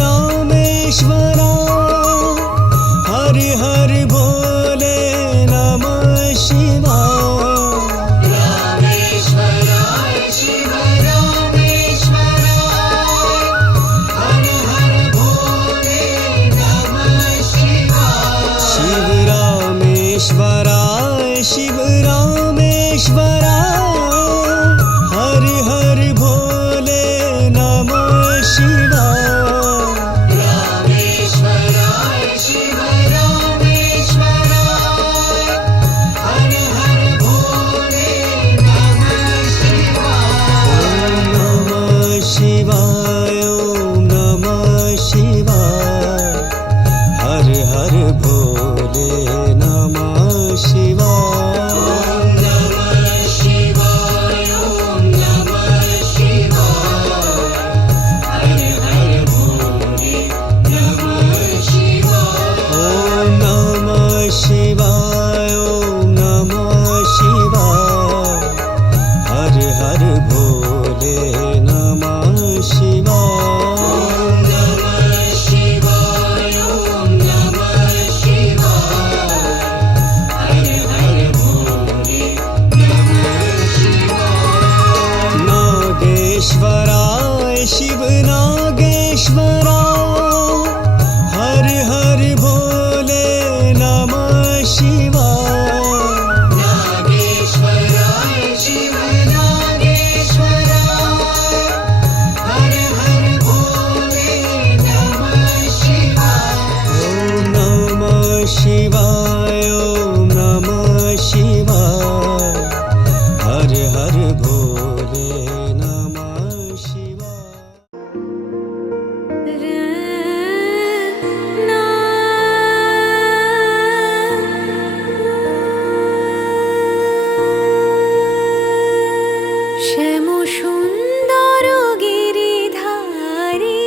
रामेश्वरा हर हर भोले नमः शिवाय। रामेश्वराय शिव रामेश्वराय हर हर भोले नमः शिवाय। शिव रामेश्वराय शिव रामेश्वराय हर हर भोले नमः शिवाय। रामेश्वराय शिव रामेश्वराय हर हर भोले नमः शिवाय। नमः शिवाय ओम नमः शिवाय हर हर भोले नमः शिवाय। ओम नमः शिवाय ओम नमः शिवाय हर हर भोले नमः शिवाय। ओम नमः शिवाय ओम नमः शिवाय हर हर भोले नमः शिवाय। ओम नमः शिवाय ओम नमः शिवाय हर हर भोले नमः शिवाय। नागेश्वराय शिव नागेश्वराय हर हर भोले नमः शिवाय। नागेश्वराय शिव नागेश्वराय हर हर भोले नमः शिवाय। ओम नमः शिवाय ओम नमः शिवाय हर हर भोले नमः शिवाय। শ্যাম সুন্দর গিরিধারী,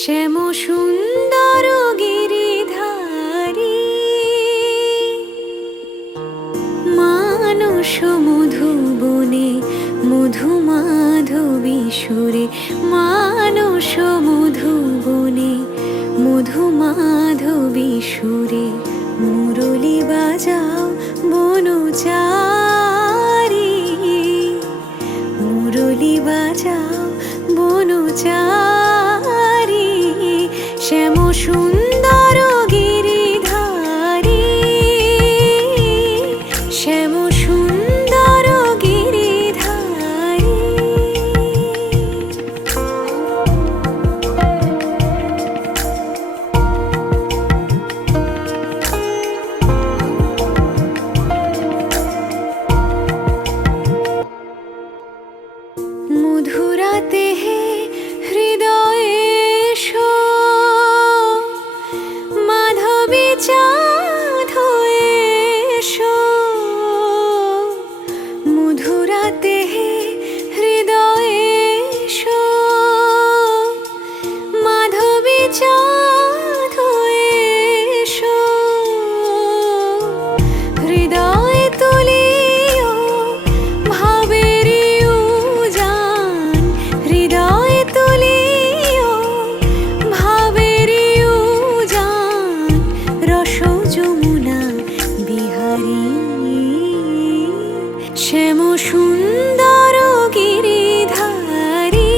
শ্যাম সুন্দর গিরিধারী, মানস মধুবনে মধু মাধবী সুরে, মানস মধুবনে মধু মাধবী সুরে, মুরলী বাজাও বনচারী, মুরলী বাজাও বনচারী, শ্যাম সুন্দর গিরিধারী, শ্যাম সুন্দর গিরিধারী। মধুরাতে হে হৃদয়ে এসো, মাধবী চাঁদ হয়ে এসো, মধুরাতে হে হৃদয়ে এসো, মাধবী চাঁদ হয়ে এসো, হৃদয়ে তুলিও ভাবের উজান, হৃদয়ে তুলিও ভাবের উজান, রস যমুনা বিহারী, শ্যাম সুন্দর গিরিধারী,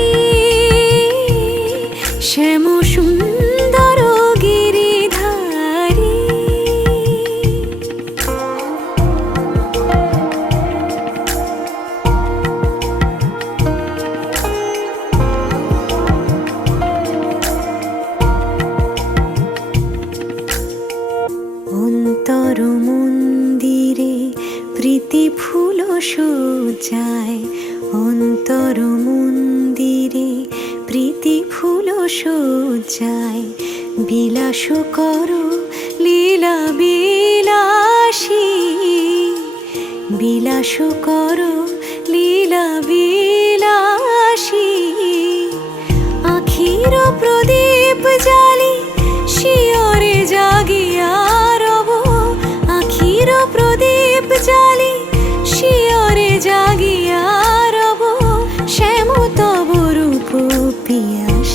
শ্যাম সুন্দর গিরিধারী। অন্তর মন্দিরে প্রীতি ফুল সজ্জায়, অন্তর মন্দিরে প্রীতি ফুল সজ্জায়, বিলাস করো লীলা বিলাসী, বিলাস করো লীলা বিলাসী, আখির প্রদীপ জালি শিয়রে জাগিয়া রব, আখির প্রদীপ জালি শিয়রে জাগিয়া রব, শ্যাম তব রূপ পিয়াস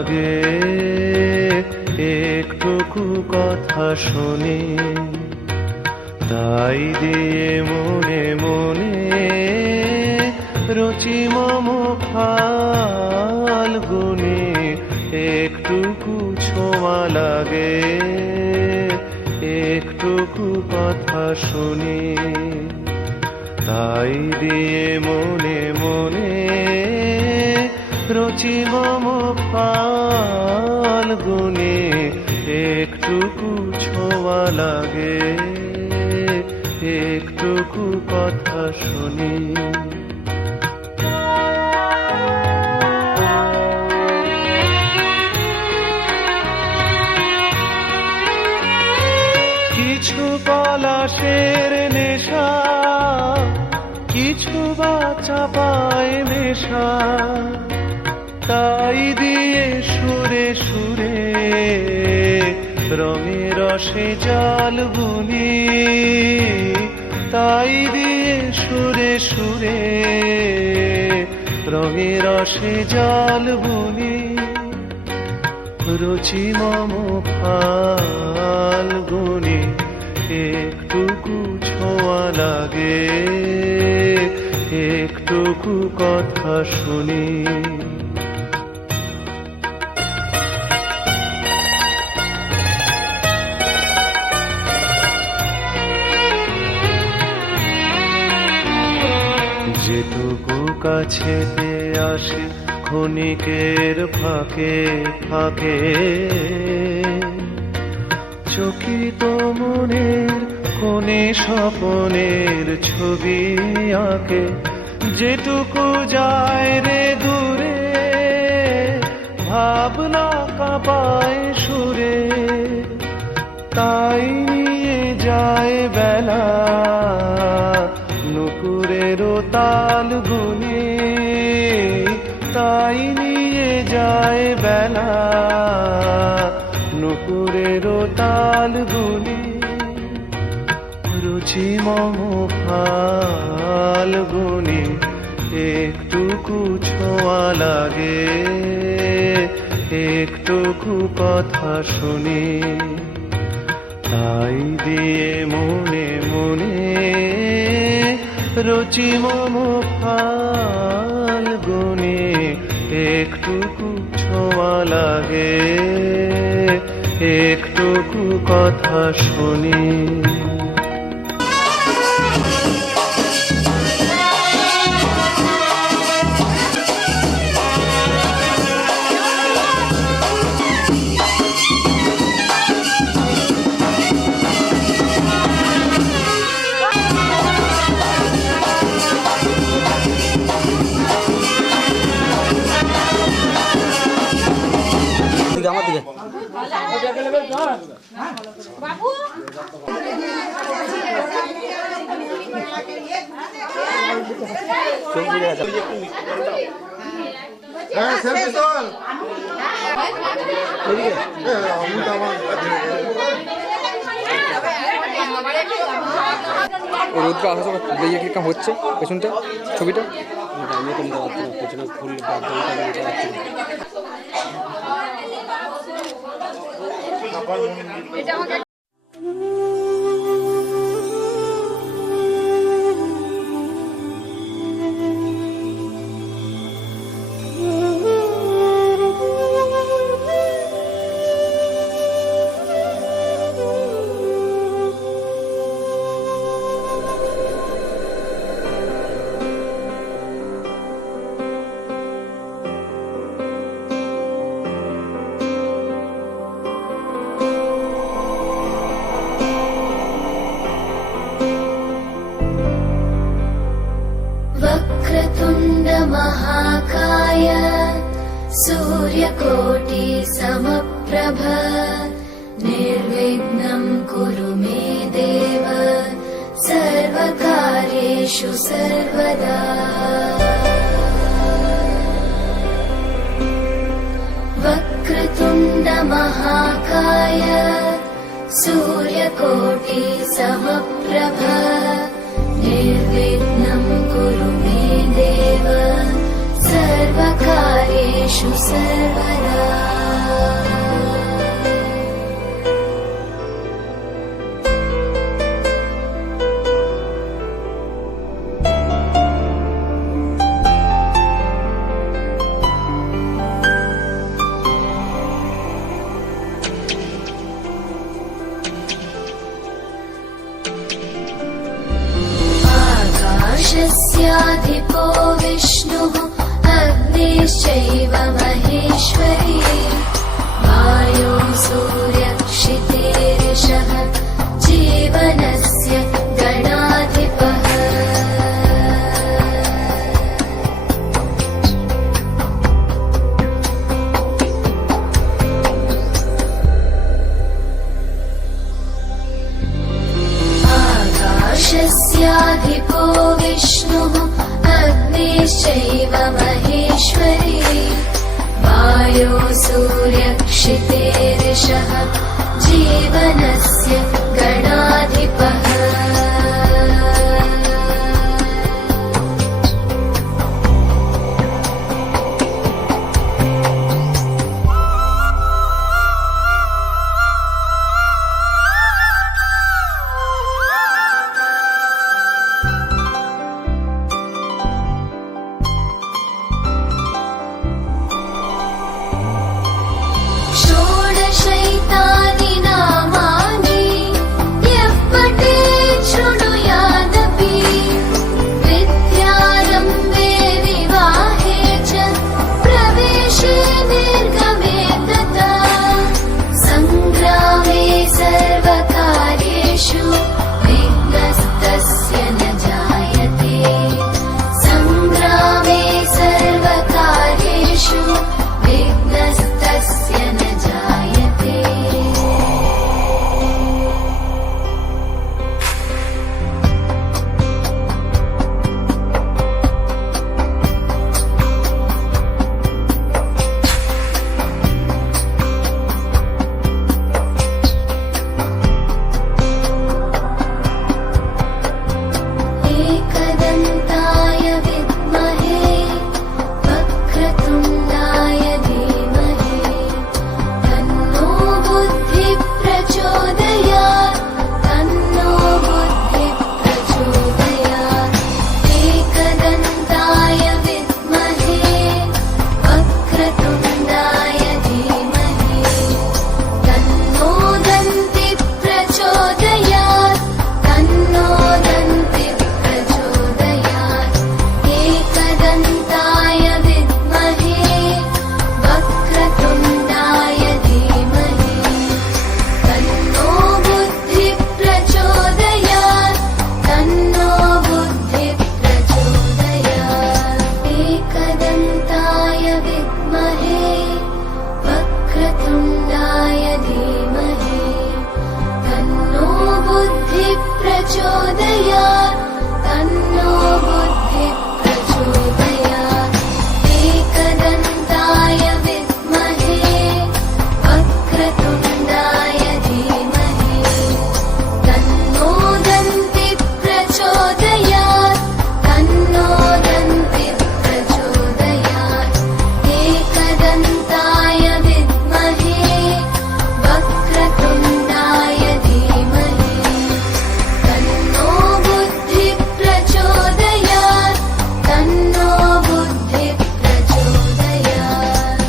লাগে একটুকু কথা শুনি, তাই দিয়ে মনে মনে রুচি মম ফাল্গুনি একটুকু ছোঁয়া লাগে একটুকু কথা শুনি, তাই দিয়ে মনে মনে রুচি মম ফাল্গুনি একটুকু ছোঁয়া লাগে একটুকু কথা শুনি। কিছু পলাশের নেশা, কিছু বা চাপায় নেশা, তাই দিয়ে সুরে সুরে রঙে রসে জাল বুনি, তাই দিয়ে সুরে সুরে রঙে রসে জাল বুনি, রুচি মম ফাল্গুনি একটুকু ছোঁয়া লাগে একটুকু কথা শুনি। যেটুকু কাছেতে আসে ক্ষণিকের ফাঁকে ফাঁকে, চকিত মনের কোণে স্বপনের ছবি আঁকে, যেটুকু যায় রে দূরে ভাবনা কাঁপায় সুরে, তাই নিয়ে যায় বেলা নুপুরেরও তাল গুনি, তাই নিয়ে যায় বেলা নুপুরেরও তাল গুনি, রুচি মম ফাল্গুনি একটুকু ছোঁয়া লাগে একটুকু কথা শুনি, তাই দিয়ে মনে মনে রুচি মম ফাল্গুনি একটুকু ছোঁয়া লাগে একটুকু কথা শুনি। আমার দিকে রোদটা আসা ক্লিক হচ্ছে পেছনটা ছবিটা পেছনে ফুল महाकाय सूर्यकोटि समप्रभ निर्विघ्नं कुरु मे देव सर्वकार्येषु सर्वदा। वक्रतुण्ड महाकाय सूर्यकोटि समप्रभ निर्विघ्नं कुरु मे देव सर्वकार्येषु सर्वेषु सर्वदा आकाशस्याधिपो विष्णुः अग्निश्चैव महेश्वरी वायो सूर्यक्षितेरिषः जीवनस्य गणाधिपः आकाशस्याधिपो विष्णुः अग्निश्चैव महेश्वरी वायो सूर्यक्षितेरिषः जीवनस्य गणाधिपः षोडशैतानि नामानि यः पठेत् शृणुयादपि विद्यारम्भे विवाहे च प्रवेशे निर्गमे तथा सङ्ग्रामे सर्वकार्येषु विघ्नस्तस्य न जायते सङ्ग्रामे सर्वकार्येषु विघ्नस्तस्य न जायते एकदन्ताय विद्महे वक्रतुण्डाय धीमहि तन्नो बुद्धिः प्रचोदयात् तन्नो बुद्धिः प्रचोदयात् एकदन्ताय विद्महे वक्रतुण्डाय धीमहि तन्नो दन्तिः प्रचोदयात् तन्नो दन्तिः प्रचोदयात् एकदन्ताय विद्महे वक्रतुण्डाय धीमहि तन्नो बुद्धिः प्रचोदयात् तन्नो बुद्धिः प्रचोदयात् एकदन्ताय विद्महे वक्रतुण्डाय धीमहि तन्नो बुद्धिः प्रचोदयात् तन्नो बुद्धिः प्रचोदयात् एकदन्ताय विद्महे वक्रतुण्डाय धीमहि तन्नो दन्तिः प्रचोदयात् तन्नो दन्तिः प्रचोदयात् एकदन्ताय विद्महे वक्रतुण्डाय धीमहि तन्नो बुद्धिः प्रचोदयात् तन्नो बुद्धिः प्रचोदयात्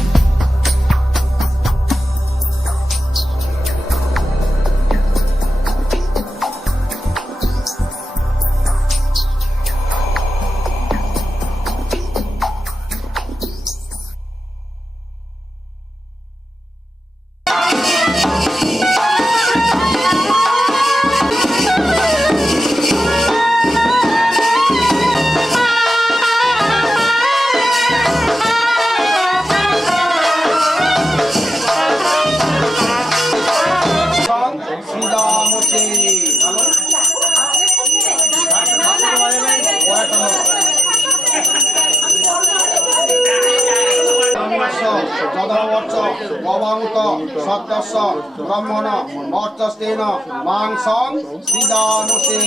যদবর্ষ গবাঙ্ত সত্যস্য ব্রহ্মণ অর্চস্তেন মাংসং শ্রীদামসে।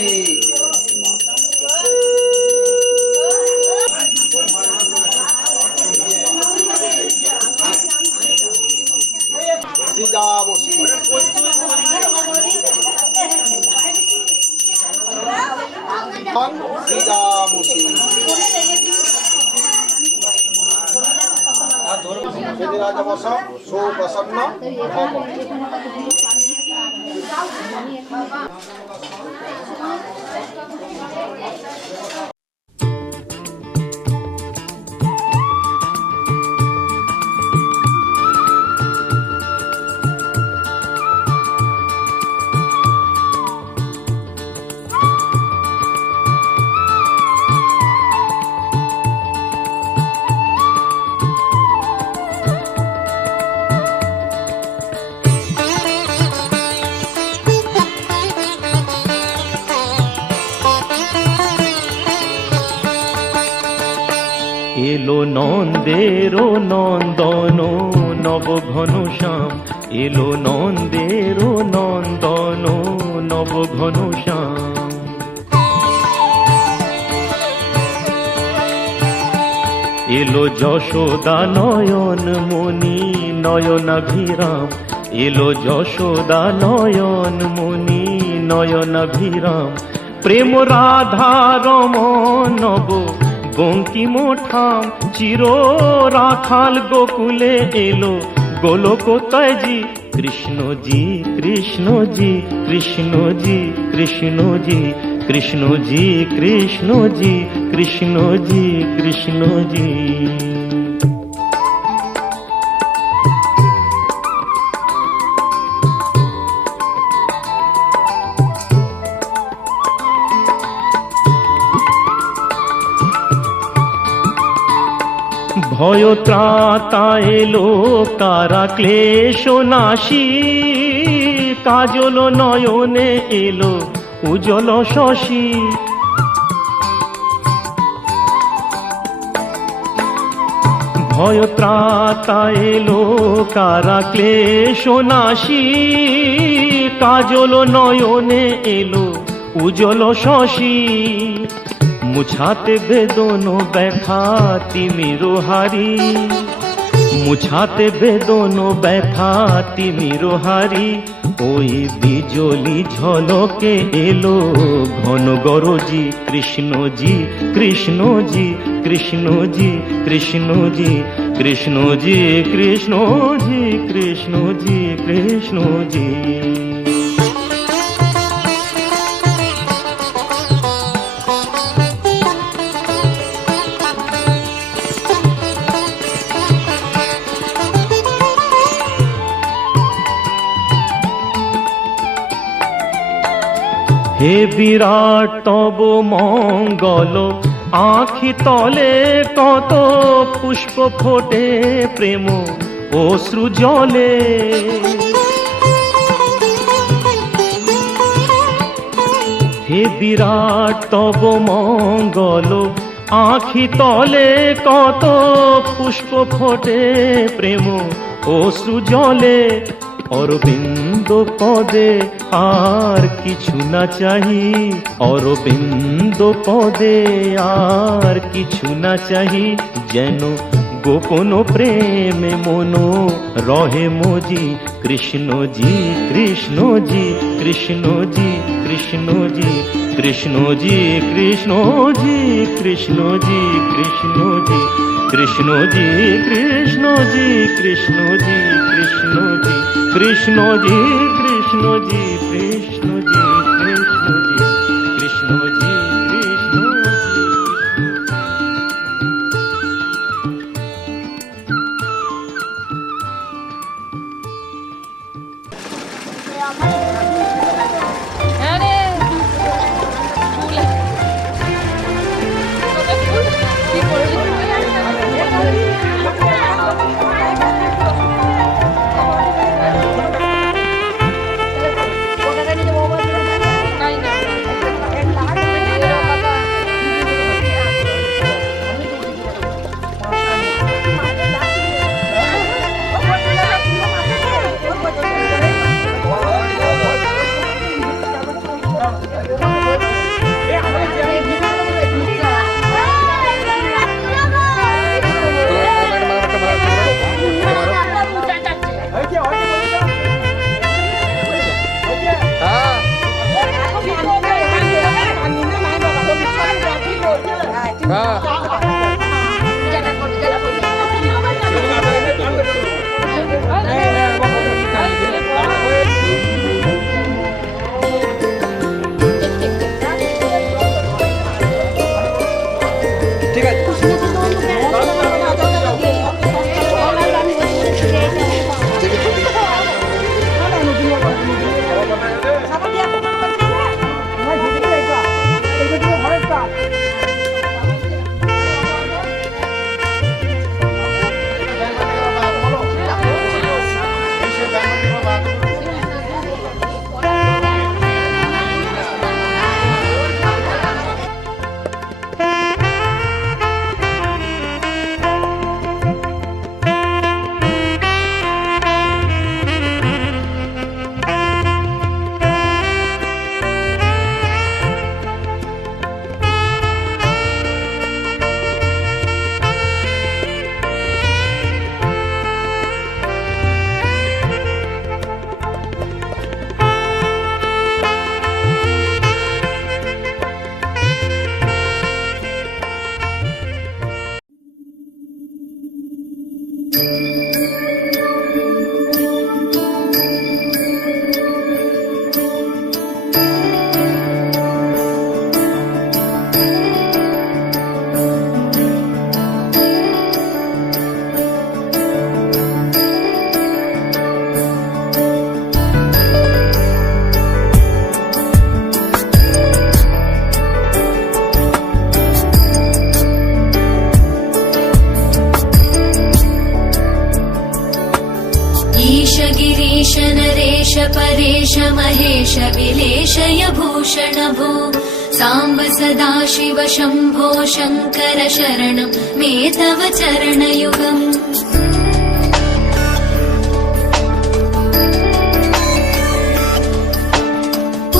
শ্রীরামসি রাজা বস সুপ্রসন্ন ভব। এলো নন্দের নন্দন নব ঘন শ্যাম, এলো নন্দের নন্দন নব ঘন শ্যাম। এলো যশোদা নয়ন মণি নয়নাভিরাম, এলো যশোদা নয়ন মণি নয়নাভিরাম। প্রেম রাধা রমণ নব বঙ্কিম ঠাম, চির রাখাল গোকুলে এলো গোলকতায়জি। কৃষ্ণজি কৃষ্ণজি কৃষ্ণজি কৃষ্ণজি কৃষ্ণজি কৃষ্ণজি কৃষ্ণজি কৃষ্ণজি। ভয় ত্রাতা এলো কারা ক্লেশ নাশী, কাজল নয়নে এলো উজ্জ্বল শশী। ভয় ত্রাতা এলো কারা ক্লেশ নাশী, কাজল নয়নে এলো উজ্জ্বল শশী। মুছাতে বেদন ব্যথা তিমির হারি, মুছাতে বেদন ব্যথা তিমির হারি। ওই বিজলি ঝলকে এলো ঘন গরজি। কৃষ্ণজি কৃষ্ণজি কৃষ্ণজি কৃষ্ণজি কৃষ্ণজি কৃষ্ণজি কৃষ্ণজি কৃষ্ণজি। হে বিরাট তব মঙ্গল, আঁখি তলে কত পুষ্প ফোটে প্রেম অশ্রু জলে। হে বিরাট তব মঙ্গল, আঁখি তলে কত পুষ্প ফোটে প্রেম অশ্রু জলে। অরবিন্দ পদে আর কিছু না চাহি, অরবিন্দ পদে আর কিছু না চাহি। যেন গোপন প্রেমে মনো রহে মজি। কৃষ্ণজি কৃষ্ণজি কৃষ্ণজি কৃষ্ণজি কৃষ্ণজি কৃষ্ণজি কৃষ্ণজি কৃষ্ণজি কৃষ্ণজি কৃষ্ণজি কৃষ্ণজি কৃষ্ণজি কৃষ্ণজি কৃষ্ণজি কৃষ্ণজি কৃষ্ণজি কৃষ্ণজি কৃষ্ণজি। ঠিক আছে। ईश गिरीश नरेश परेश महेश विलेशय भूषण भो साम्ब सदा शिव शम्भो शङ्कर शरणं मे तव चरणयुगम्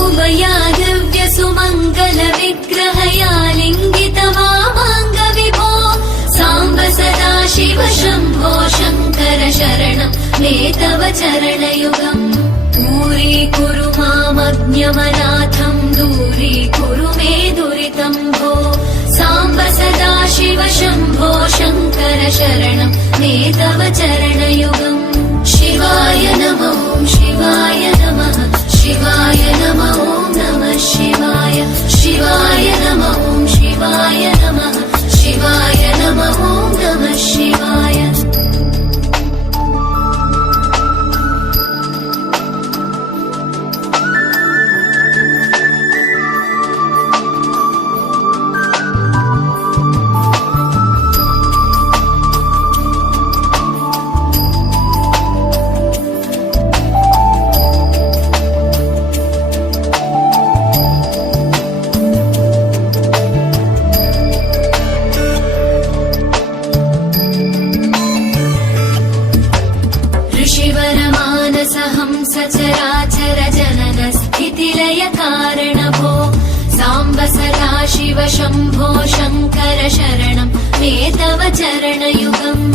उमया दिव्य सुमङ्गल विग्रहया लिङ्गित वामाङ्ग विभो साम्ब सदा शिव शम्भो शङ्कर शरणं मे तव चरणयुगम् दूरीकुरु मामज्ञमनाथं दूरीकुरु मे दुरितं भो साम्ब सदा शिव शम्भो शङ्कर शरणं मे तव चरणयुगम् शिवाय नमः शिवाय नमः शिवाय नमः नमः शिवाय शिवाय नमः शिवाय नमः शिवाय नमः नमः शिवाय सचराचर जनन स्थितिलय कारण भो साम्ब सदा शिव शम्भो शङ्कर शरणं मे तव चरणयुगम्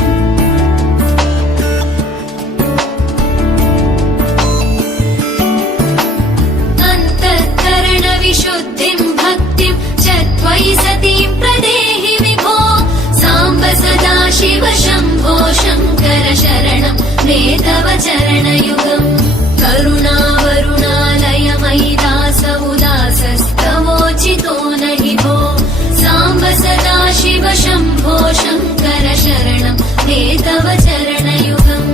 अन्तःकरण विशुद्धिं भक्तिं च त्वयि सतीं प्रदेहि विभो साम्ब सदा शिव शम्भो शङ्कर शरणं मे तव चरणयुगम् करुणावरुणालय मयि दास उदासस्तवोचितो नहि भो साम्ब सदा शिव शम्भो शङ्कर शरणं मे तव चरणयुगम्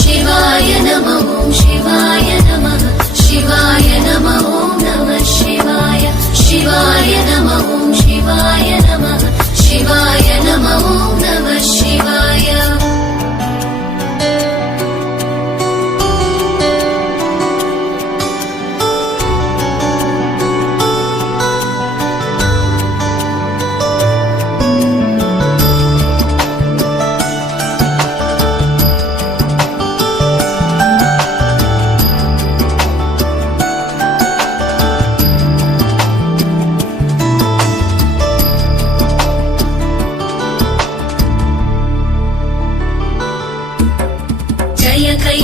शिवाय नमः शिवाय नमः शिवाय नमः नमः शिवाय शिवाय नमः शिवाय नमः शिवाय नमः नमः शिवाय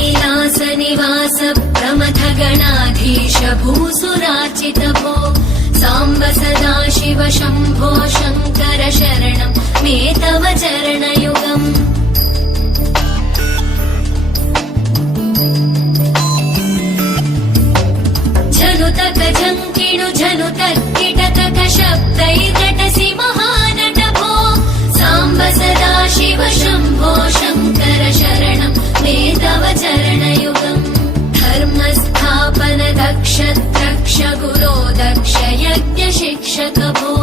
कैलासनिवास प्रमथ गणाधीश भूसुराचित भो साम्ब सदा शिव शम्भो शङ्कर शरण झनु तत्किटकक शब्दैर्नटसि महानटभो साम्ब सदा शिव शम्भो शङ्कर शरणं मे तव चरणयुगम् धर्मस्थापन दक्ष द्रक्ष गुरो दक्ष यज्ञ शिक्षक भो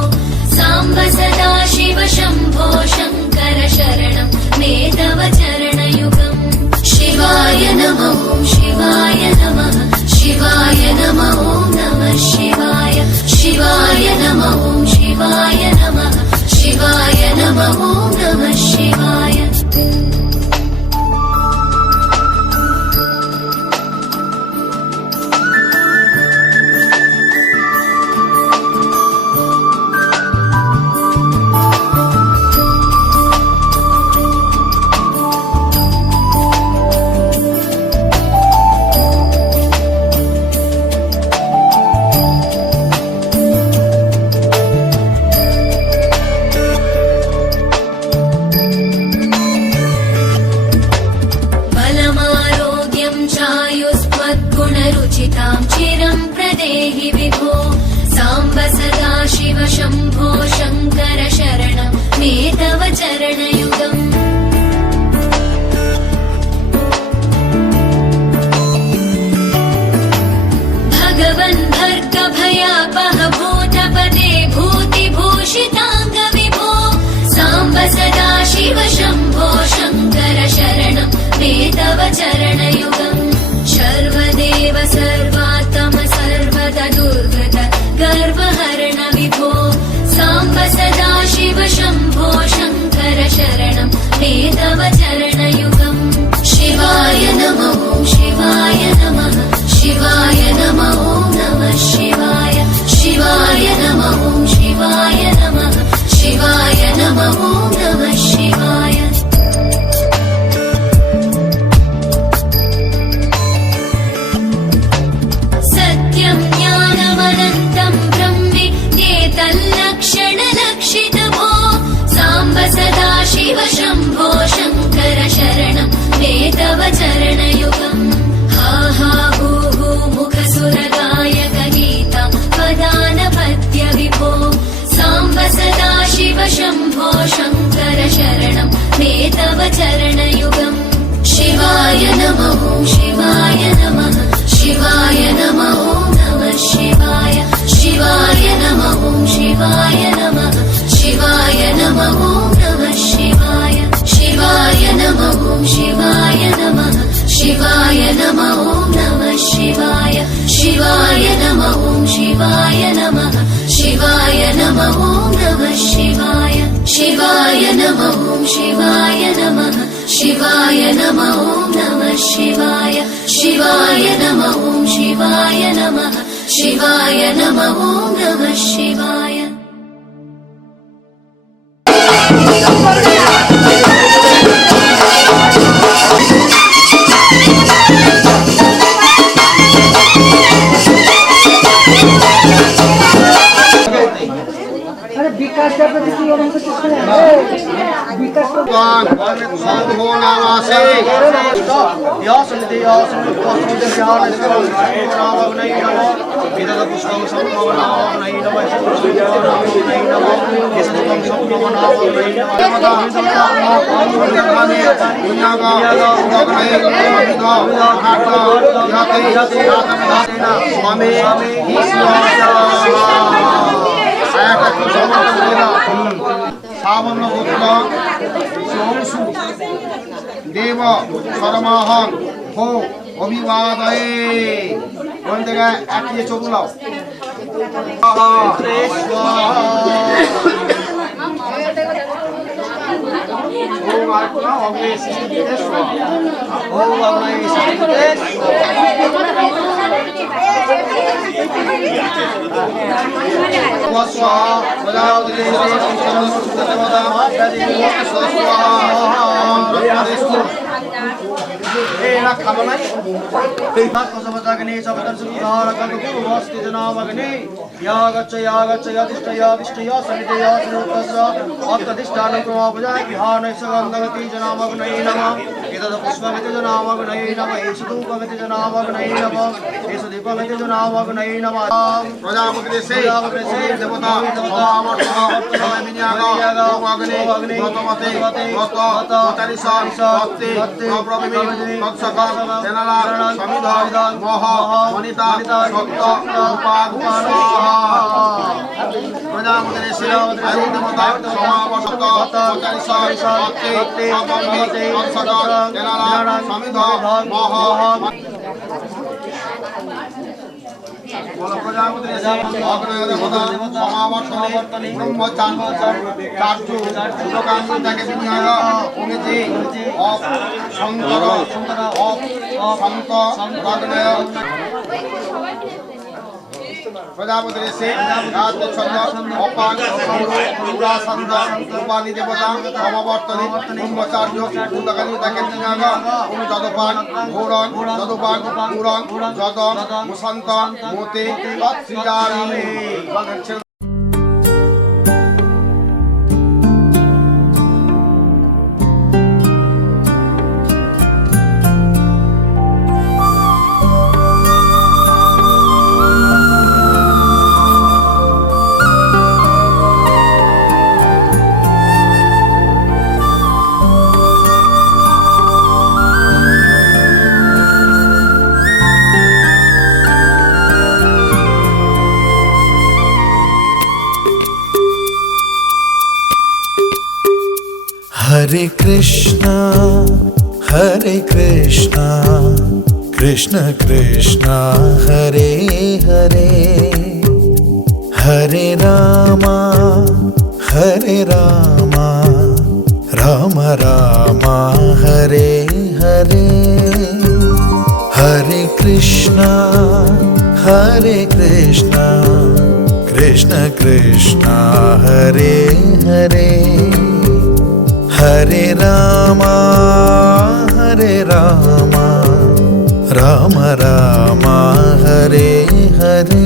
साम्ब सदा शिव शम्भो शङ्कर शरणं मे तव चरणयुगम् शिवाय नमः शिवाय नमः शिवाय नमः नमः शिवाय शिवाय नमः शिवाय नमः शिवाय नमः नमः शिवाय बलमारोग्यं चायुस्त्वद्गुणरुचितां चिरं प्रदेहि विभो साम्ब सदा शिव शम्भो शङ्कर शरणं मे तव चरणयुगम् भगवन् भर्गभयापह भूतपते भूतिभूषिताङ्ग विभो साम्ब सदा शिव शम्भो शङ्कर शरणं मे तव चरणयुगम् सर्वदेव सर्वात्म सर्वदा दुर्गत गर्वहरण विभो साम्ब सदा शिव शम्भो शङ्कर शरणं मे तव चरणयुगम् शिवाय नमः शिवाय नमः शिवाय नमः नमः शिवाय शिवाय नमः शिवाय नमः शिवाय नमः नमः शिवाय सत्यं ज्ञानमनन्तं ब्रह्मेत्येतल्लक्षणलक्षितभो साम्ब सदा शिव शम्भो शङ्कर शरणं मे तव चरणयुगम् हा हा हू हू मुखसुरगायक गीतं पदानपद्य विभो साम्ब सदा शिव शम्भो शङ्कर शरणं मे तव चरणयुगम् शिवाय नमः शिवाय नमः शिवाय नमः नमः शिवाय शिवाय नमः शिवाय नमः शिवाय नमः नमः शिवाय शिवाय नमः शिवाय नमः शिवाय नमः नमः शिवाय शिवाय नमः शिवाय नमः शिवाय नमः नमः शिवाय शिवाय नमः शिवाय नमः शिवाय नमः नमः शिवाय शिवाय नमः शिवाय नमः शिवाय नमः नमः शिवाय साधु नामासे सावन्न गोत्र देव सरमाहन हो अभिवादये কোন জায়গায় একই চোখ লাও ওম আত্মা অগ্রে সিদ্ধে স্বাহা ওম অগ্রে সিদ্ধে স্বাহা বজাও দিলে সংস্কৃতমদা স্বাহা एना खाबनाय एना कसबतागने सबदर सुधारकनु वस्ति जनामगने यागच्छ यदिष्ट या समिते या सुरतस्य अत्तदिष्टानं क्रमोपजाय विहानस्य गन्धगति जनामगने नमः एतद् पुष्पमितिजनावग्नये नमः एषु धूपमितिजनावग्नये नमः एषु दीपमितिजनावग्नये नमः प्रजापति से देवता प्रजापति से अपान उपानि देवता समावर्तने ब्रह्मचार्य भूतकाली जदपान घोरन जदपान पुरन जद मुसंत मोते तत्सिजामि हरे Krishna Krishna Krishna Hare Hare Hare Rama Ram Ram Hare Hare Hare Krishna Krishna Krishna Hare Hare Hare Rama Ram Ram Hare Hare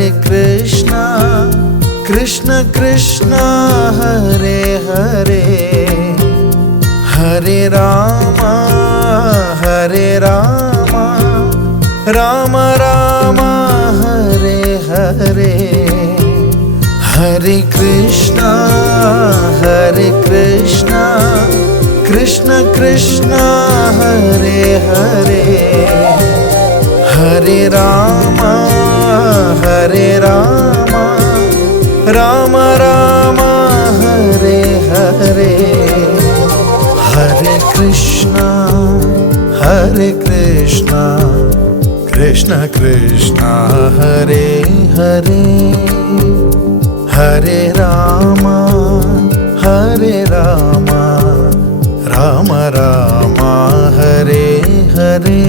Hare Krishna Krishna Krishna Hare Hare Hare Rama Ram Ram Hare Hare Hare Krishna Krishna Krishna Hare Hare Hare Rama Ram Ram Hare Hare Hare Krishna Krishna Krishna Hare Hare Hare Rama Ram Ram Hare Hare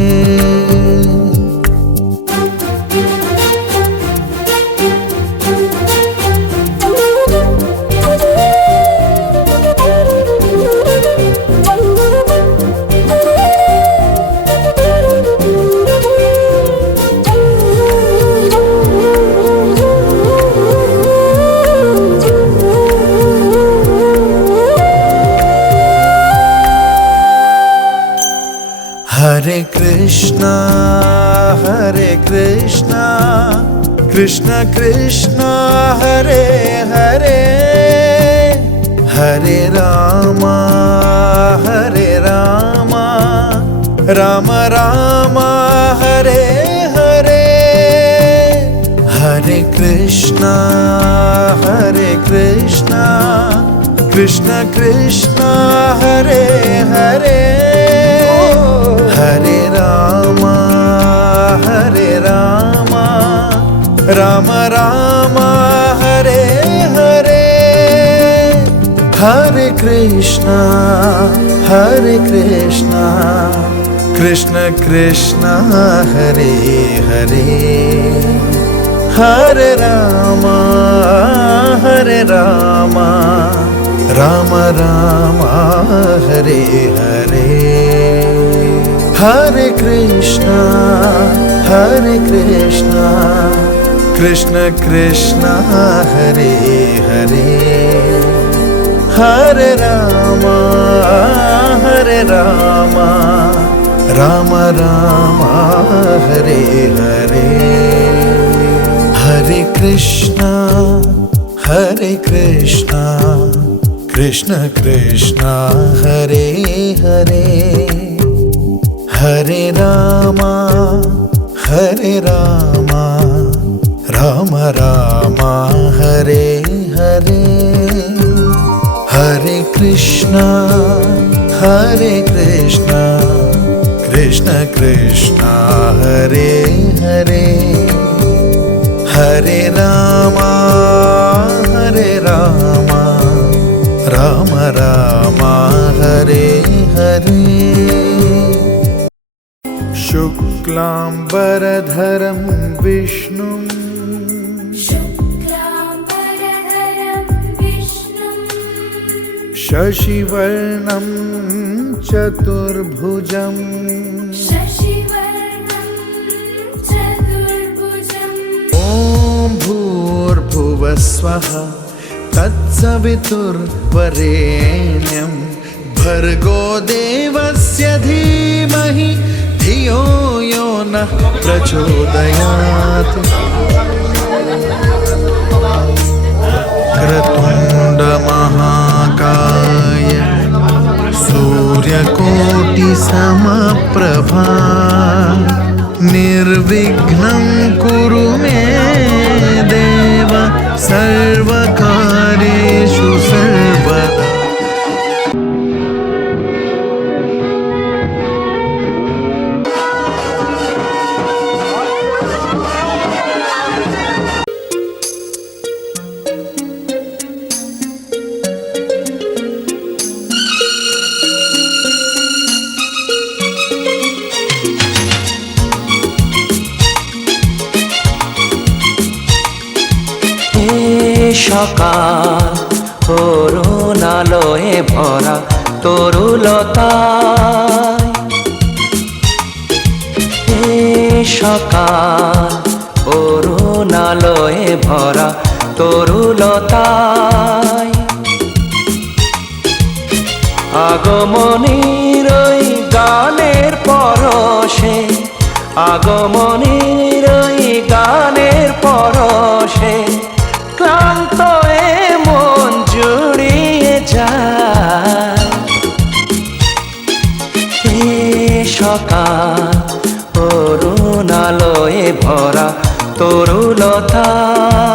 Hare Krishna Krishna Krishna Hare Hare Hare Rama Ram Ram Hare Hare Hare Krishna Krishna Krishna Hare Hare Hare Rama Ram Ram Hare Hare Hare Krishna, Krishna Krishna, Hare Hare, Hare Rama, Rama Rama, Hare Hare. Hare Krishna, Krishna Krishna, Hare Hare, Hare Rama, Rama Rama, Hare Hare. Hare Krishna, Krishna Krishna, Hare Hare, Hare Rama, Rama Rama, Hare Hare. Hare Krishna, Krishna Krishna, Hare Hare, Hare Rama, Rama Rama, Hare Hare. Shuklambaradharam Vishnum Shashivarnam Chaturbhujam Om Bhurbhuvasvaha Tatsaviturvarenyam Bhargo Devasya Dhimahi Dhiyo Yo Nah Prachodayat. Kratunda Mahakaya Suryakoti Samaprabha Nirvignam Kuru Me Deva Sarvakareshu Sarvada. সকাল করুণালয়ে ভরা তরুলতায়, সকাল করুণালয়ে ভরা তরুলতায়, আগমনীর ওই গানের পরশে, আগমনীর ওই গানের পরশে ক্লান্ত এ মন জুড়িয়ে যায়। এ সকাল করুণালয়ে ভরা তরুলতায়।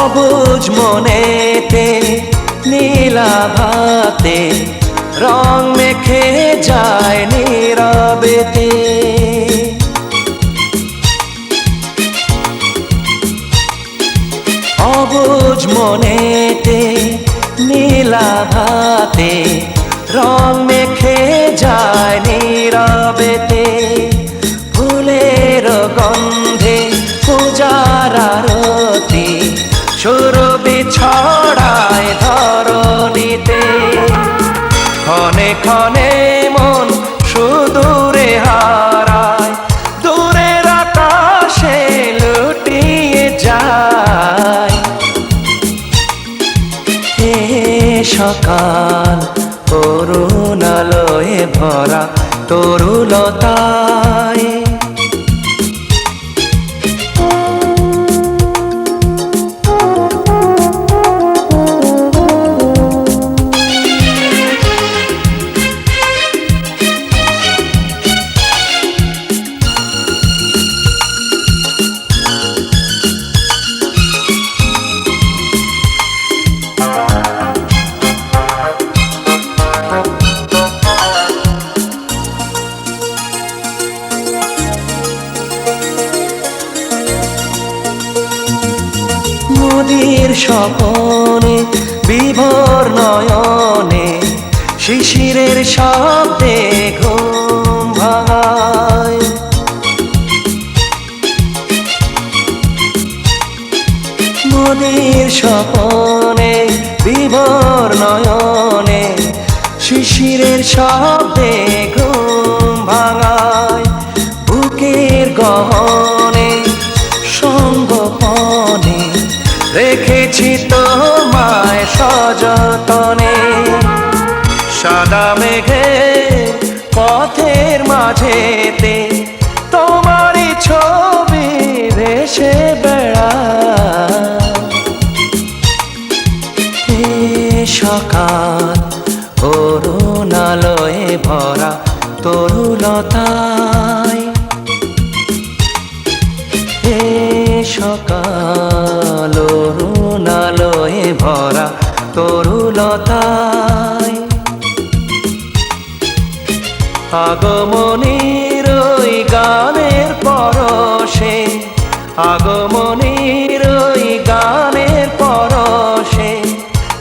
অবুঝ মনেতে নীলাভাতে রং মেখে যায় নীরবেতে, অবুঝ মনেতে নীলাভাতে রং মেখে যায় নীরবেতে, ফুলের গন্ধে পূজার আরতি সুরভি ছড়ায় ধরণীতে, ক্ষণে ক্ষণে মন সুদূরে হারায়, দূরের আকাশে লুটিয়ে যায়। এ সকাল করুণালয়ে ভরা তরুলতায়। মনে বিভোর নয়নে শিশিরের শব্দে ঘুম ভাঙায়। মনের স্বপনে বিভোর নয়নে শিশিরের শব্দে ঘুম ভাঙায়। বুকের গহনে সঙ্গপনে রেখেছি তোমায় সযতনে। সাদা মেঘে পথের মাঝেতে তোমারই ছবি ভেসে বেড়ায়। এ সকাল অরুণালয়ে ভরা তরুলতায়। এ সকাল অরুণালয়ে ভরা তরুলতায়। আগমনীর ওই গানের পরশে, আগমনীর ওই গানের পরশে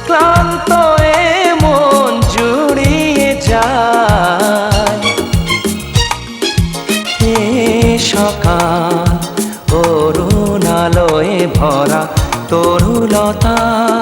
ক্লান্ত এ মন জুড়িয়ে যায়। এ সকাল অরুণালয়ে ভরা তরুলতায়।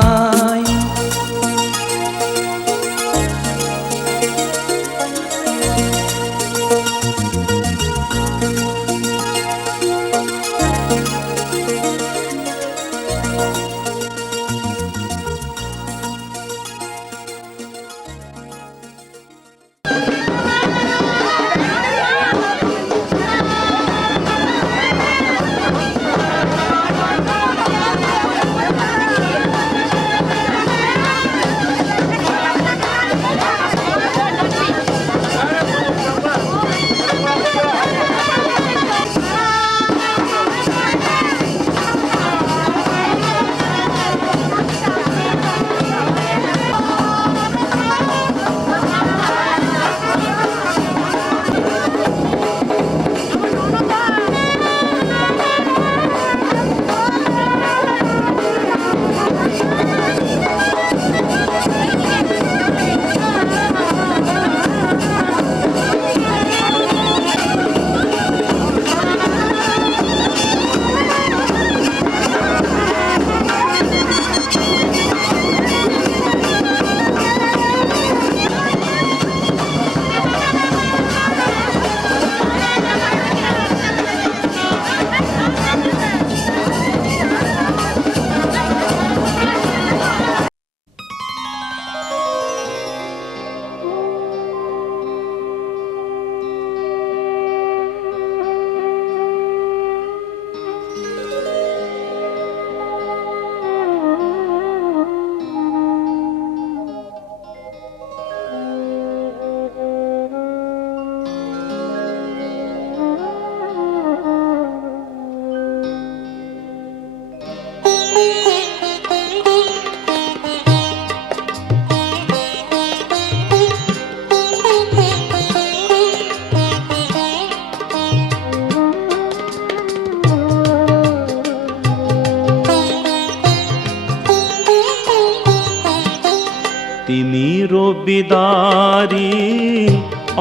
তিনি রবিদারি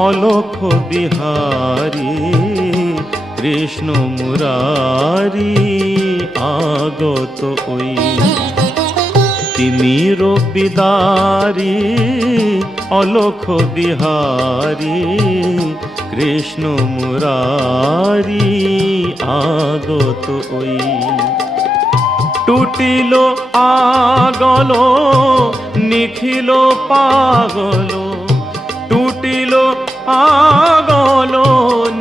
অলোক বিহারী কৃষ্ণ মুরারি আগত ওই। তিনি রবিদারি অলোক বিহারী কৃষ্ণ মুরারি আগত ওই। টুটিল আগল নিখিল পাগল, টুটিল আগল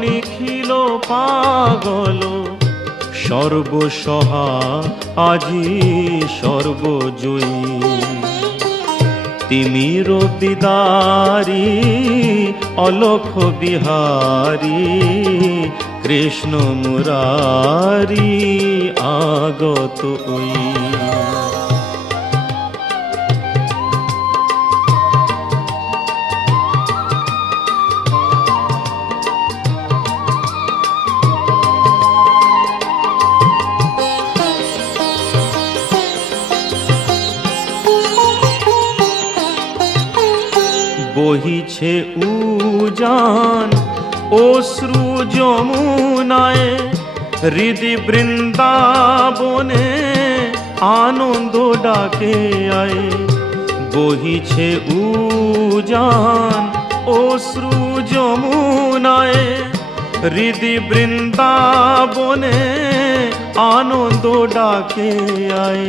নিখিল পাগল, সর্বসহা আজি সর্বজয়ী। তিনি রবিদারি অলোক বিহারী কৃষ্ণ মুরারি আগত ওই। বহিছে উজান অশ্রু যমুনায়, হৃদি বৃন্দাবনে আনন্দ ডাকে আয়। বহিছে উজান অশ্রু যমুনায়, হৃদি বৃন্দাবনে আনন্দ ডাকে আয়।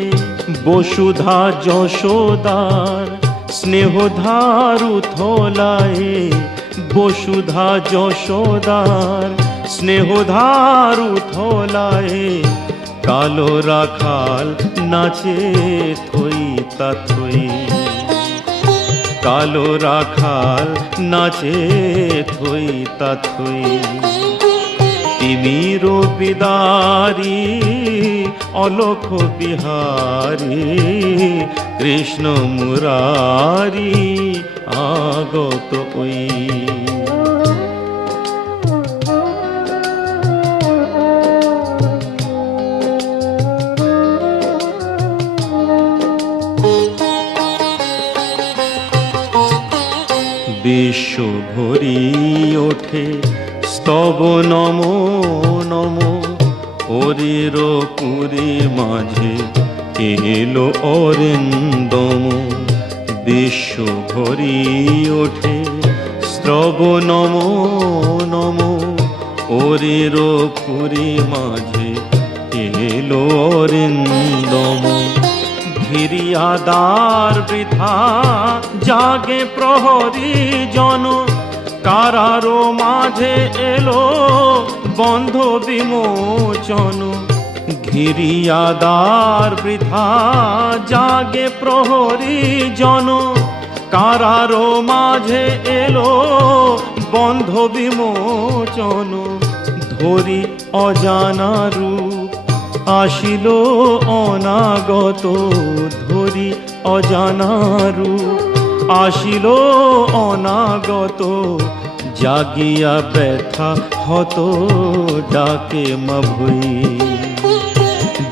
বসুধা যশোদার স্নেহধারু থলায়, বসুধা যশোদার স্নেহধারু থলায়, কালো রাখাল নাচে থই তা থই। কালো রাখাল নাচে থই তা থই। তিমির বিদারি অলোক বিহারী, কৃষ্ণ মুরারি আগত ওই। বিশ্ব ভরি ওঠে স্তব নম নম, হরির পুরী মাঝে এলো অরিন্দম। বিশ্ব ভরি ওঠে স্তব নম নম, হরির পুরী মাঝে এলো অরিন্দম। ঘিরিয়াদার বৃথা জাগে প্রহরী জন, কারারো মাঝে এলো বন্ধ বিমোচন। ঘিরিয়াদার বৃথা জাগে প্রহরী জন, কারারো মাঝে এলো বন্ধ বিমোচন। ধরি অজানা রূপ আসিল অনাগত, ধরি অজানা রূপ আসিল অনাগত। জাগিয়া ব্যথা হত ডাকে মভুই,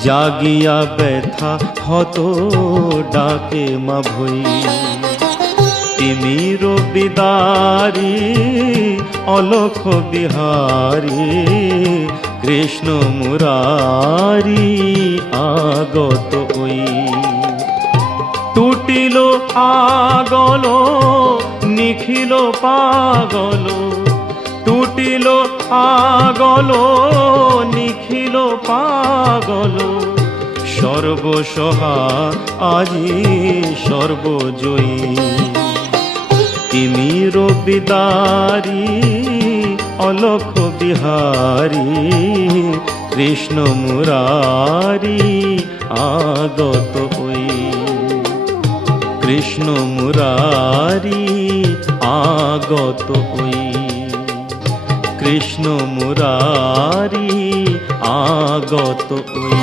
জাগিয়া ব্যথা হত ডাকে মভুই। তিমির বিদারি অলোক বিহারী, কৃষ্ণ মুরারি আগত ওই। টুটিল আগল নিখিল পাগল, টুটিল আগল নিখিল পাগল। সর্বসহা আজি সর্বজয়ী, তিমির বিদারি অলোক বিহারী, কৃষ্ণ মুরারি আগত ওই। কৃষ্ণ মুরারি আগত ওই, কৃষ্ণ মুরারি আগত ওই।